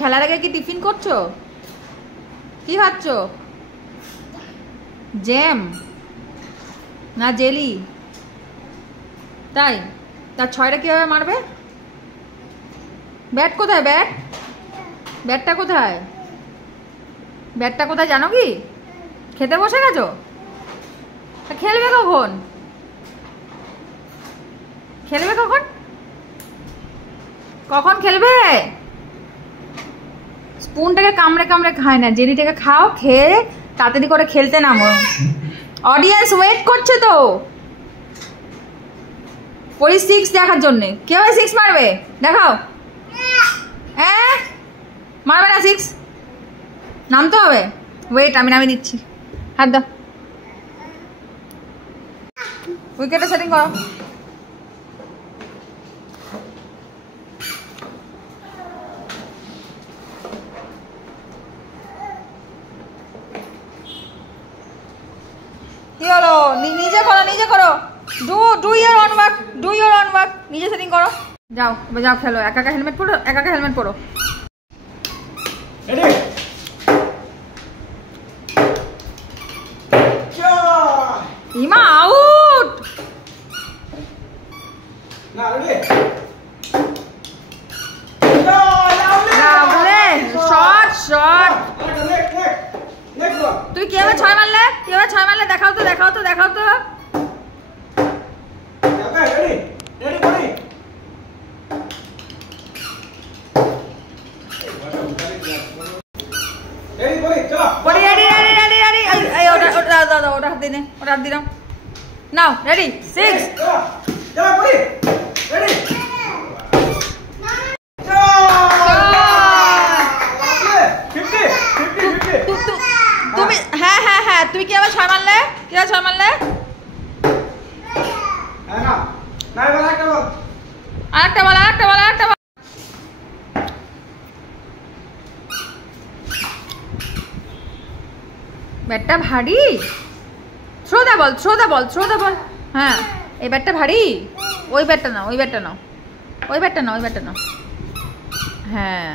খেলার আগে কি টিফিন করছো? কি খাচ্ছ? জ্যাম না জেলি? তাই? তার 6টা কিভাবে মারবে? ব্যাট কোথায়? ব্যাটটা কোথায়? ব্যাটটা কোথায় জানো কি? খেতে বসে গেছো? খেলবে কখন? কখন খেলবে? স্পুনটাকে কামড়ে কামড়ে খায় না, জেলিটাকে খাও, খেয়ে তাড়াতাড়ি করে খেলতে নামো। অডিয়েন্স ওয়েট করছে তো ওই 6 দেখার জন্য। কেউ 6 মারবে? দেখাও। হ্যাঁ মারবে না 6? নামতে হবে। ওয়েট, আমি নামিয়ে দিচ্ছি। হাত দাও। উইকেটে সেটিং করো। কি হলো? নিজে করো। Do your on work. নিজে সেটিং করো। যাও খেলো। একা হেলমেট পরো। ইমা আউট। শট। তুই কিভাবে 6 মারলে? দেখাও তো। ওটা হাত দিলাম। নাও রেডি 6। তুমি হ্যাঁ তুই কি আবার 6 মারলে? আরেকটা বল। ব্যাটটা ভারী। থ্রো দা বল। হ্যাঁ এই ব্যাটটা ভারী। ওই ব্যাটটা নাও। হ্যাঁ